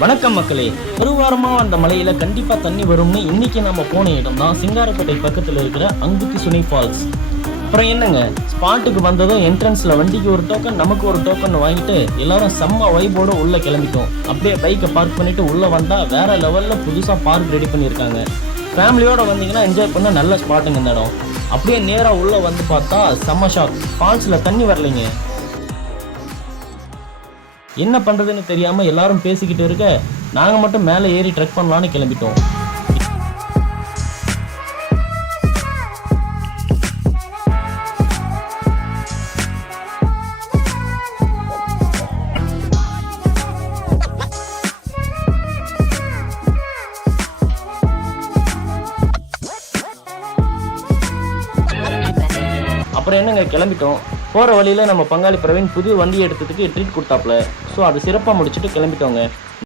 வணக்கம் மக்களே. ஒரு வாரமா அந்த மலையில கண்டிப்பா தண்ணி வரும்னு இன்னைக்கு நம்ம போன இடம் தான் சிங்காரப்பேட்டை பக்கத்துல இருக்கிற அங்குத்தி சுனை ஃபால்ஸ். அப்புறம் என்னங்க? ஸ்பாட்டுக்கு வந்ததும் என்ட்ரன்ஸ்ல வண்டிக்கு ஒரு டோக்கன் நமக்கு ஒரு டோக்கன் வாங்கிட்டு எல்லாரும் செம்ம வைபோட உள்ள கிளம்பிட்டோம். அப்படியே பைக்கை பார்க் பண்ணிட்டு உள்ள வந்தா வேற லெவல்ல புதுசா பார்க் ரெடி பண்ணியிருக்காங்க. ஃபேமிலியோட வந்தீங்கன்னா என்ஜாய் பண்ண நல்ல ஸ்பாட்டுங்க இந்த இடம். அப்படியே நேராக உள்ளே வந்து பார்த்தா செம்ம ஷாக் ஃபால்ஸில் தண்ணி வரலைங்க. என்ன பண்ணுறதுன்னு தெரியாமல் எல்லாரும் பேசிக்கிட்டு இருக்க நாங்கள் மட்டும் மேலே ஏறி ட்ரெக் பண்ணலான்னு கிளம்பிட்டோம். அப்புறம் என்னங்க கிளம்பிட்டோம்? போகிற வழியில் நம்ம பங்காளி பிரவீன் புது வண்டி எடுத்ததுக்கு ட்ரீட் கொடுத்தாப்புல. ஸோ அது சிறப்பாக முடிச்சுட்டு கிளம்பிட்டோங்க.